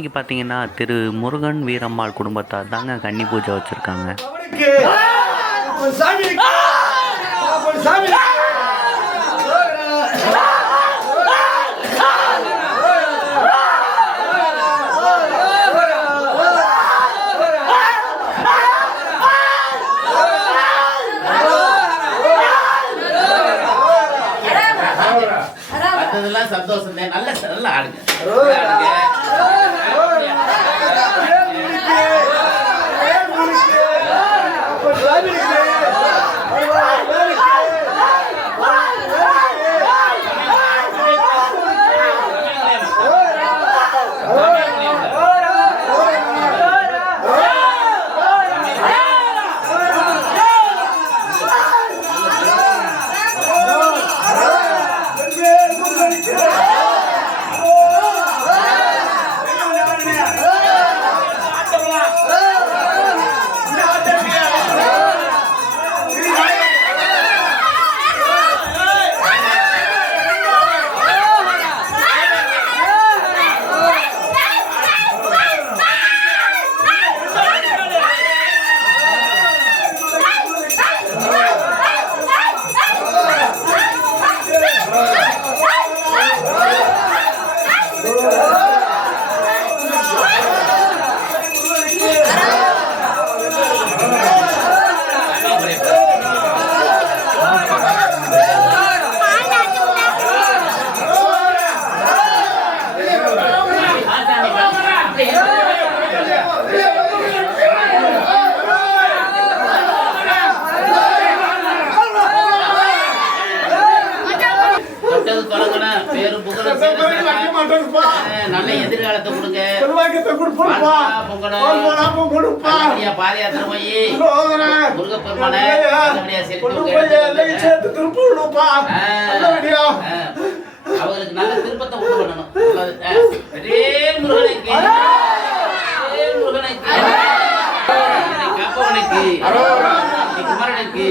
இன்னைக்கு பார்த்தீங்கன்னா திரு முருகன் வீரம்மாள் குடும்பத்தார் தாங்க கன்னி பூஜை வச்சுருக்காங்க. சந்தோஷம் நல்ல நல்ல ஆடுங்க. நல்ல எதிர்காலத்தை கொடுங்க. பாத யாத்திரை போய் முருகப்பெருமானை அவங்களுக்கு நல்ல திருப்பத்தை உண்டு பண்ணணும். முருகனுக்கு காப்பவனுக்கு குமரனுக்கு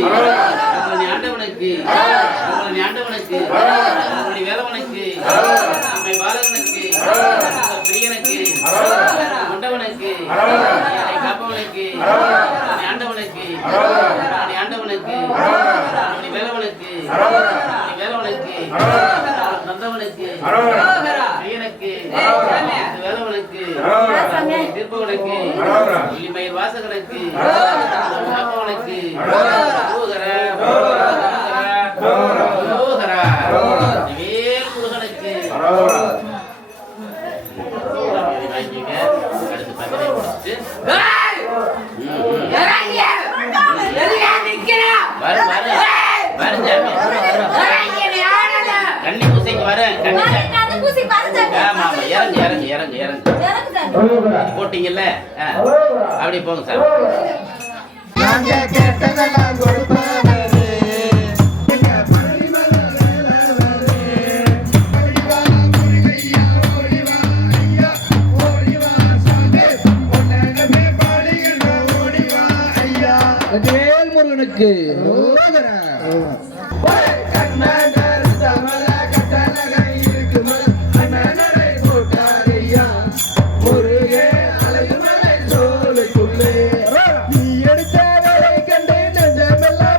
ஆண்டவனுக்கு ஆண்டவனுக்கு வேலவனுக்கு பாலகனுக்கு பிரியனுக்கு மண்டவனுக்கு காப்பவனுக்கு ஆண்டவனுக்கு ஆண்டவனுக்கு வேலவனுக்கு வேலவனுக்கு நந்தவனுக்கு பிரியனுக்கு வேலவனுக்கு திருப்பவனுக்கு மயில் வாசகனுக்கு காப்பவனுக்கு கன்னி பூசைக்கு வரேன். போட்டீங்கல்ல அப்படி போங்க சார். முருகனுக்கு நீ எடுத்த கண்டு நெஞ்சமெல்லாம்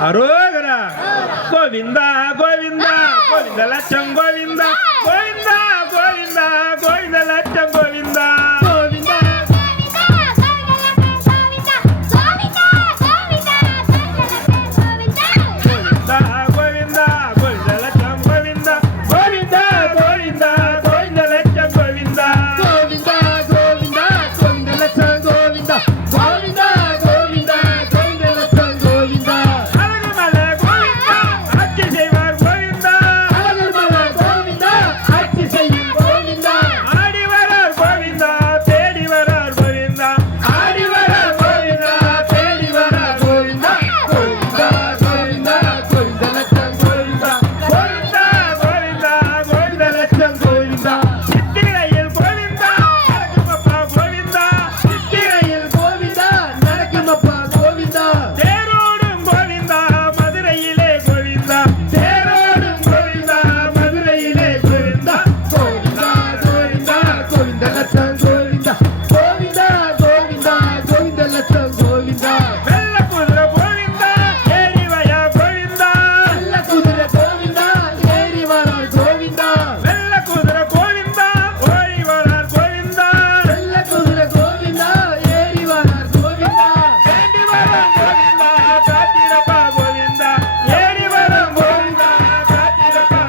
அரோகரா கோவிந்தா கோவிந்தா கோவிந்த லட்சம் கோவிந்தா கோவிந்தா கோவிந்தா கோவிந்த லட்சம் கோவிந்தா கோவிந்தா கோவிந்தா கோவிந்த லட்சம் கோவிந்தா கோவிந்தா கோவிந்தா கோவிந்த லட்சம் கோவிந்தா கோவிந்தா கோவிந்தா கோவிந்த லட்சம் கோவிந்தா கோவிந்தா கோவிந்தா கோவிந்த லட்சம் கோவிந்தா அழகுமலை கோவிந்தா ஆட்சி செய்வார் கோவிந்தா அழகுமலை கோவிந்தா ஆட்சி செய்யும் கோவிந்தா ஆடி வரார் கோவிந்தா தேடி வரார் கோவிந்தா ஆடி வரார் கோவிந்தா தேடி வரார் கோவிந்தா கோவிந்தா கோவிந்தா கோவிந்த லட்சம் கோவிந்தா கோவிந்தா கோவிந்தா கோவிந்த லட்சம் கோவிந்தா சித்திரையில் கோவிந்தா நடக்குமப்பா கோவிந்தா சித்திரையில் கோவிந்தா நடக்குமப்பா கோவிந்தா தேரோடும் கோவிந்தா மதுரையிலே கோவிந்தா தேரோடும் கோவிந்தா மதுரையிலே கோவிந்தா கோவிந்தா கோவிந்தா கோவிந்த லட்சம் கோவிந்தா கோவிந்தா கோவிந்தா கோவிந்த லட்சம் கோவிந்தா வெள்ள குதிரை கோவிந்தா ஏறி வயா கோவிந்தா வெள்ள குதிரை கோவிந்தா ஏறி வரார் கோவிந்தா வெள்ள குதிரை கோவிந்தா ஓடி வரார் கோவிந்தா வெள்ள குதிரை கோவிந்தா ஏறி வரார் கோவிந்தா வேண்டி வரார் கோவிந்தா காத்திரப்பா கோவிந்தா ஏறி வரார் கோவிந்தா காத்திரப்பா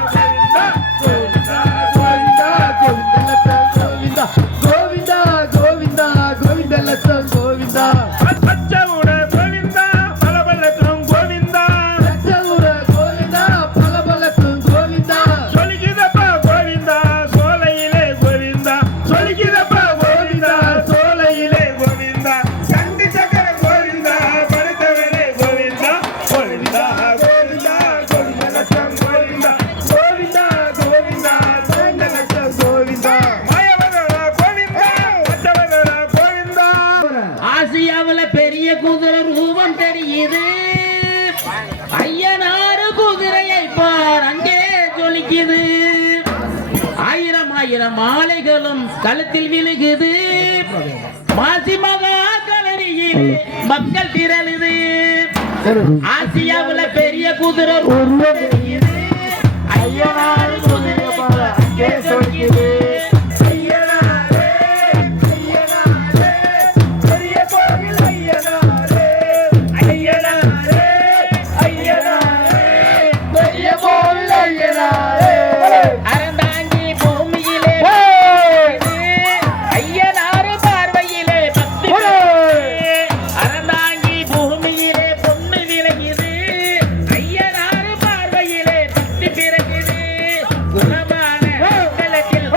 கோவிந்தா கோவிந்தா கோவிந்தா கோவிந்த லட்சம் கோவிந்தா கோவிந்தா கோவிந்தா கோவிந்த லட்சம் கோவிந்தா பச்சவுட கோவிந்தா பலபலக்கும் கோவிந்தா பச்சவுட கோவிந்தா பலபலக்கும் கோவிந்தா சொல்லிக்கிதப்பா கோவிந்தா சோலையிலே கோவிந்தா சொல்லிக்கிதப்பா கோவிந்தா சோலையிலே கோவிந்தா சங்கு சக்கர கோவிந்தா படுத்தவரே கோவிந்தா கோவிந்தா கோவிந்தா கோவிந்த லட்சம் கோவிந்தா கோவிந்தா கோவிந்தா கோவிந்த லட்சம் கோவிந்தா மாயவரா கோவிந்தா பச்சவரா கோவிந்தா ஆசியாவுல பெரிய குதிரை ரூபம் தெரியுது ஐயனாறு குதிரையை பார் அங்கே ஜொலிக்குது ஆயிரம் ஆயிரம் மாலைகளும் கழுத்தில் விழுகுது மாசி மகா கலரியில் மக்கள் திரளுது ஆசியாவுல பெரிய குதிரை ரூபம் தெரியுது ஐயனாறு குதிரை பார் அங்கே ஜொலிக்குது ஐயனாரே ஐயனாரே பெரிய கோவில் ஐயனாரே ஐயனாரே ஐயனாரே பெரிய கோவில் ஐயனாரே அறந்தாங்கி பூமியிலே ஐயனாறு பார்வையிலே பக்தி அறந்தாங்கி பூமியிலே பொண்ணு விளங்குது ஐயனாறு பார்வையிலே பக்தி பிறகுது குணமான மக்களத்தில்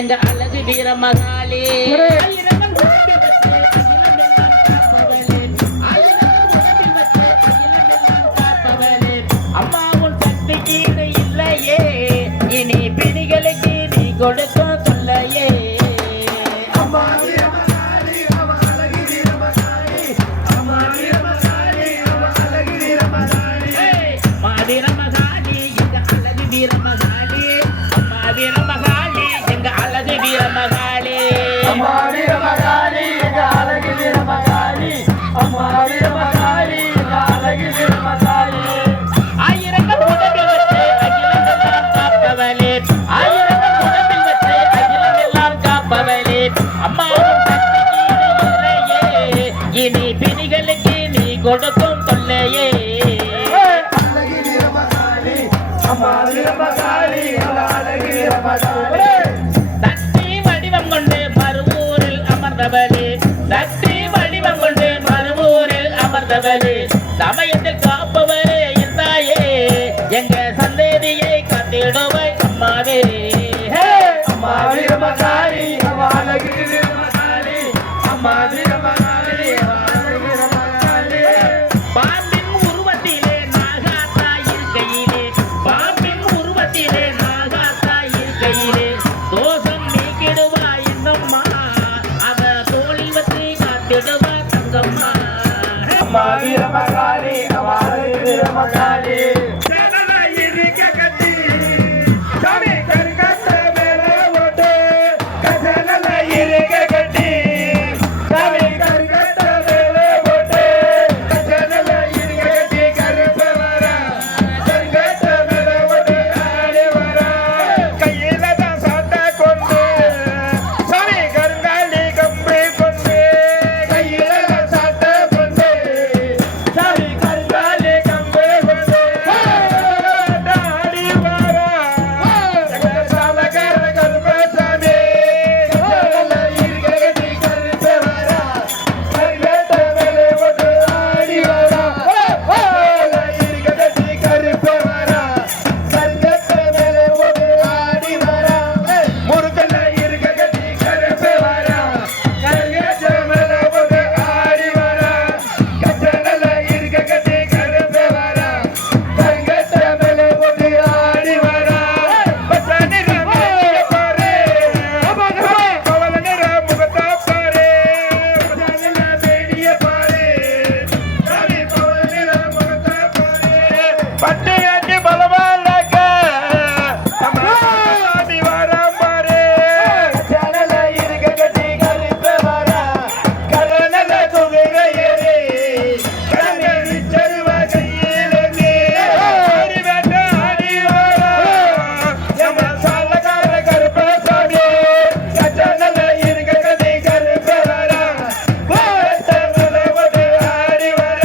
எங்க அழகு வீரமகாளி ஆயிரங்கள் கூட்டி வச்சு அகிலமெல்லாம் காப்பவளே. ஆயிரங்கள் கூட்டி வச்சு அகிலமெல்லாம் காப்பவளே. அம்மா உன் சக்திக்கு ஈடு இல்லையே, இனி பிணிகளுக்கு நீ கொடுக்கும் சொல்லையே. அம்மா வீரமகாளி அவ அழகு வீரமகாளி, அம்மா வீரமகாளி அவ அழகு வீரமகாளி. அம்மா வீரமகாளி எங்க அழகு வீரமகாளி. அம்மா வீரமகாளி எங்க அழகு வீரமகாளி. அம்மா வீரமகாளி எங்க அழகு வீரமகாளி, அம்மா வீரமகாளி எங்க அழகு வீரமகாளி. ஆயிரங்கள் உடம்பில் வச்சு அகிலமெல்லாம் காப்பவளே. ஆயிரங்கள் உடம்பில் வச்சு அகிலமெல்லாம் காப்பவளே. அம்மா உன் சக்திக்கு ஈடு இல்லையே, இனி பிணிகளுக்கு நீ கொடுக்கும் தொல்லையே. அழகு வீரமகாளி, அம்மா வீரமகாளி அவ அழகு வீரமகாளி. சக்தி வடிவம் கொண்டு மறுவூரில் அமர்ந்தவளே. சக்தி வடிவம் கொண்டு மறுவூரில் அமர்ந்தவளே. சமயத்தில் காப்பவரே என் தாயே, எங்க சந்ததியை காத்திடுவாய் அம்மாவே. அம்மா வீரமகாளி அவ அழகு வீரமகாளி, அம்மா வீரமகாளி அவ அழகு வீரமகாளி. பாம்பின் உருவத்திலே நாகாத்தா இருக்கையிலே, பாம்பின் உருவத்திலே நாகாத்தா இருக்கையிலே, தோஷம் நீக்கிடுவாய் என்னம்மா, அத தோழி வச்சு காத்திடுவா தங்கம்மா. அம்மா வீரமகாளி அவ அழகு வீரமகாளி. சாமி கருங்கட்ட மேல ஓட்டு, கசனல இருக்க கட்டி. சாமி கருங்கட்ட மேல ஓட்டு, கசனல இருக்க கட்டி. கருப்ப வர கருங்கட்ட மேல ஓட்டு ஆடி வர. கையில தான் சாட்ட கொண்டு சாமி கருங்காலி கம்பி கொண்டு, கையில தான் சாட்ட கொண்டு சாமி கருங்காலி கம்பி கொண்டு ஆடி வர. சாலகர கருப்பசாமி கசனல இருக்க கட்டி. கருப்ப வர கருங்கட்ட மேல ஓட்டு ஆடி வர. இருக்க கட்டி கருப்ப வர கருங்கட்ட மேல ஓட்டு ஆடி வர. முருகன இருக்க கட்டி கருப்ப வர கருங்கட்ட மேல ஓட்டு ஆடி வர. கசனல இருக்க கட்டி கருப்ப வர கருங்கட்ட மேல ஓட்டு ஆடி வர. பச்சனை ராமேய பாரு, கவல நிற முகத்தா பாரு. பச்சனை ராமேய பாரு, சாமி கவல நிற முகத்தா பாரு. பட்டு வேண்டி பலவாலக சமாதி வரம் பாரு. கசனல இருக்க கட்டி கருப்ப வர கரணல குதிரை ஏறி கரங்கி செருவ கையிலேந்தி ஆடி வேட்ட ஆடி வர. யம சாலகார கருப்பசாமி கசனல இருக்க கட்டி கருப்ப வர கோட்ட மேல ஓட்டு ஆடி வர.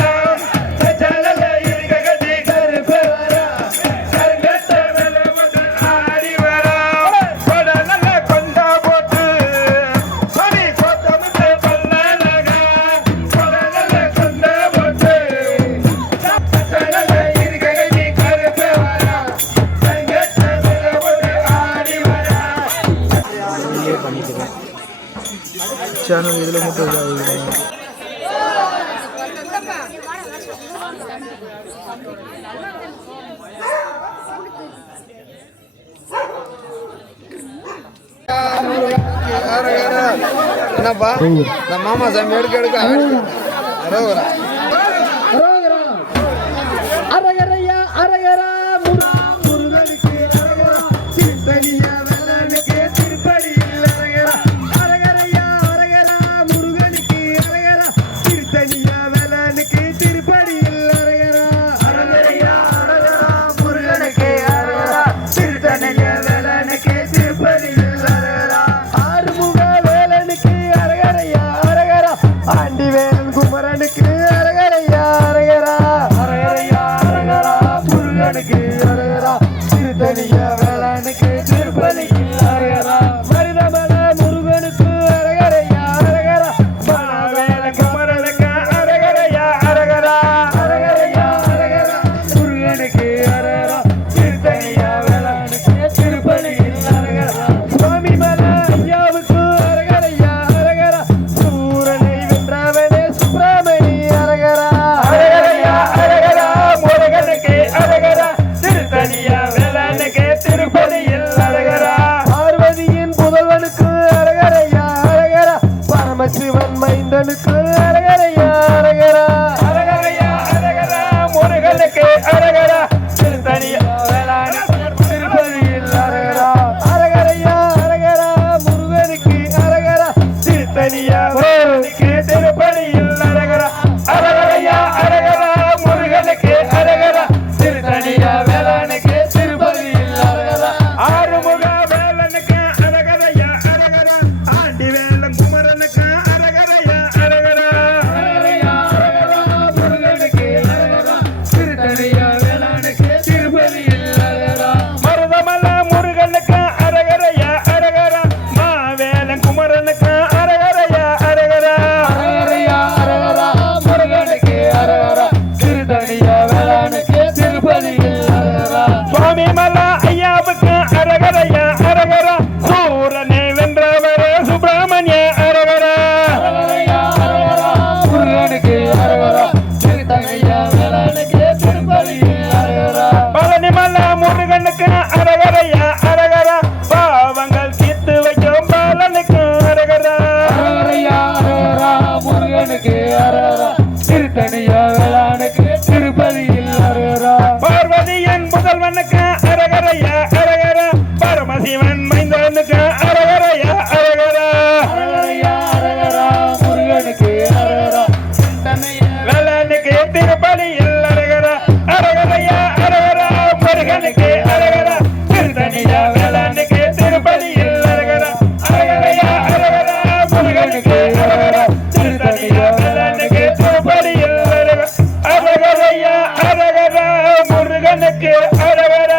கசனல இருக்க கட்டி கருப்ப வர கருங்கட்ட மேல ஓட்டு ஆடி வர. கொடநல கொண்டா போட்டு சாமி கோத்தமுத்து பண்ணலக. கொடநல கொண்டா போட்டு கசனல இருக்க கட்டி கருப்ப வர கருங்கட்ட மேல ஓட்டு ஆடி வர. சேனல் இதில் மட்டும் இதாகிடும். என்னப்பா இந்த மாமா சாமி எடுக்க அரோகரா அரகரையா அரகரா முருகனுக்கு அரகரா திருத்தணியா வேலனுக்கு திருப்படியில் அரகரா. அரகரையா அரகரா முருகனுக்கு அரகரா திருத்தணியா வேலனுக்கு திருப்படியில் அரகரா. அரகரையா அரகரா முருகனுக்கு அரகரா திருத்தணியா வேலனுக்கு திருப்படியில் அரகரா. ஆறுமுக வேலனுக்கு அரகரையா அரகரா ஆண்டி வேலன் குமரனுக்கு முருகனுக்கு அரகரா திருத்தணியா வேளாண் திருப்பதியில் அரகரா அரகரையா அரகரா முருகனுக்கு அரகரா திருத்தணியா வேளாணுக்கு திருப்பதியில் அரகரா அரகரையா அரகரா முருகனுக்கு அரகரா திருத்தணியா வேளாணுக்கு திருப்பதியில் அரகரா ஆறுமுக வேலனுக்கு அரகரையா அரகரா ஆண்டி வேலன் குமரனுக்கு அரகரையா அரகரா அரகரையா அரகரா முருகனுக்கு அரகரா திருத்தணியா வேளாணுக்கு திருப்பதியில் அரகரா மருதமல முருகனுக்கு அரகரையா அரகரா மாவேலன் குமரனுக்கு அரகரையா அரகரா அரகரையா அரகரா முருகனுக்கு அரகரா திருத்தணியா வேளாணுக்கு திருப்பதியில் அரகரா சுவாமி மலா ஐயாவுக்கு அரகரையா அரகரா சூரனை வென்றவர் சுப்பிரமணிய அரகரா அரகரையா அரகரா முருகனுக்கு அரகரா திருத்தணியா வேளாணுக்கு திருப்பதியில் அரகரா பழனிமலை முருகனுக்கு அரகரையா அரகரா பாவங்கள் தீர்த்து வைக்கும் பாலனுக்கு அரகரா அரகரையா அரகரா முருகனுக்கு அரகரா திருத்தணியா வேளாணுக்கு திருப்பதியில் அரகரா பார்வதியின் முதல்வனுக்கு அரகரையா அரகரா பரமசிவன் மைந்தனுக்கு அரகரையா அரகரா அரகரையா அரகரா முருகனுக்கு அரகரா வேளாணுக்கு திருப்பதியில் அரகரா அரகரையா அரகரா முருகனுக்கு அரகரா திருத்தணியா வேளாணுக்கு திருப்பதியில் அரகரா அரகரையா அரகரா முருகனுக்கு அரகரா திருத்தணியா வேளாணுக்கு திருப்பதியில் அரகரா அரகரையா அரகரா முருகனுக்கு அரகரா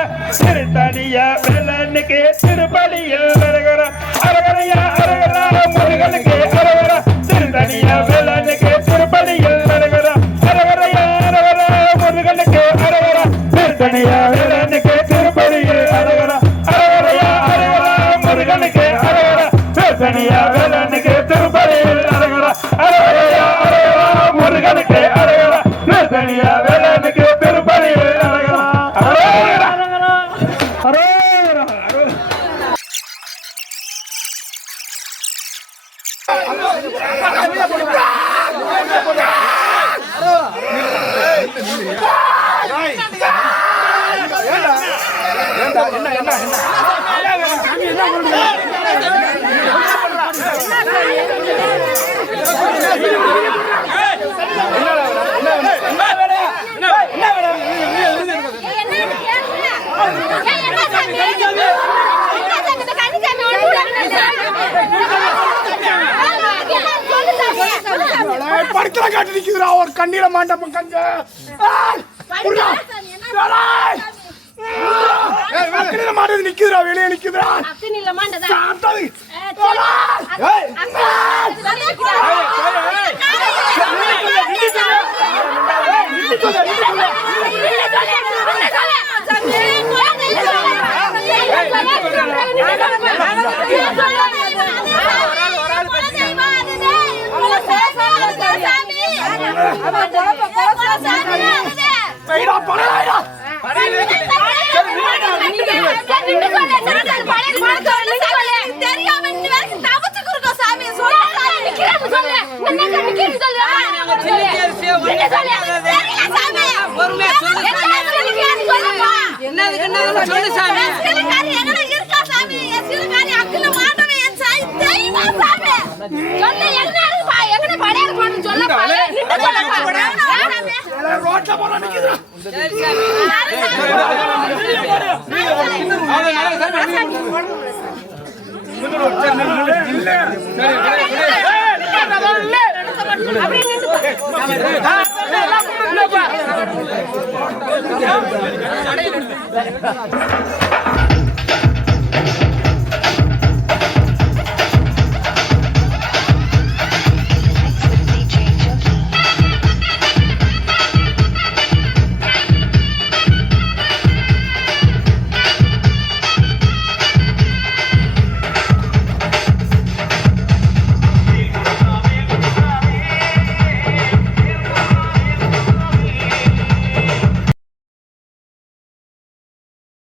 திருத்தணியா வேளாணுக்கு திருப்பதியில் அரகரா அரகரையா அரகரா முருகனுக்கு அரகரா திருத்தணியா வேளாணுக்கு திருப்பதியில் அரகரா அரகரையா அரகரா முருகனுக்கு அரகரா திருத்தணியா வேளாணுக்கு திருப்பதியில் அரகரா அரகரையா அரகரா முருகனுக்கு அரகரா திருத்தணியா வேளாணுக்கு திருப்பதியில் அரகரா அரகரையா அரகரா முருகனுக்கு அரகரா திருத்தணியா வேளாணுக்கு திருப்பதியில் அரகரா அரகரா அரகரா படுக்கிற காட்டு நிக்குதுடா ஒரு கண்ணீர மாண்டப்ப கஞ்ச மாட்டது நிக்குதுடா வெளியே நிக்குதுடா ரோட்ல போற நிக்குதுடா அப்படியே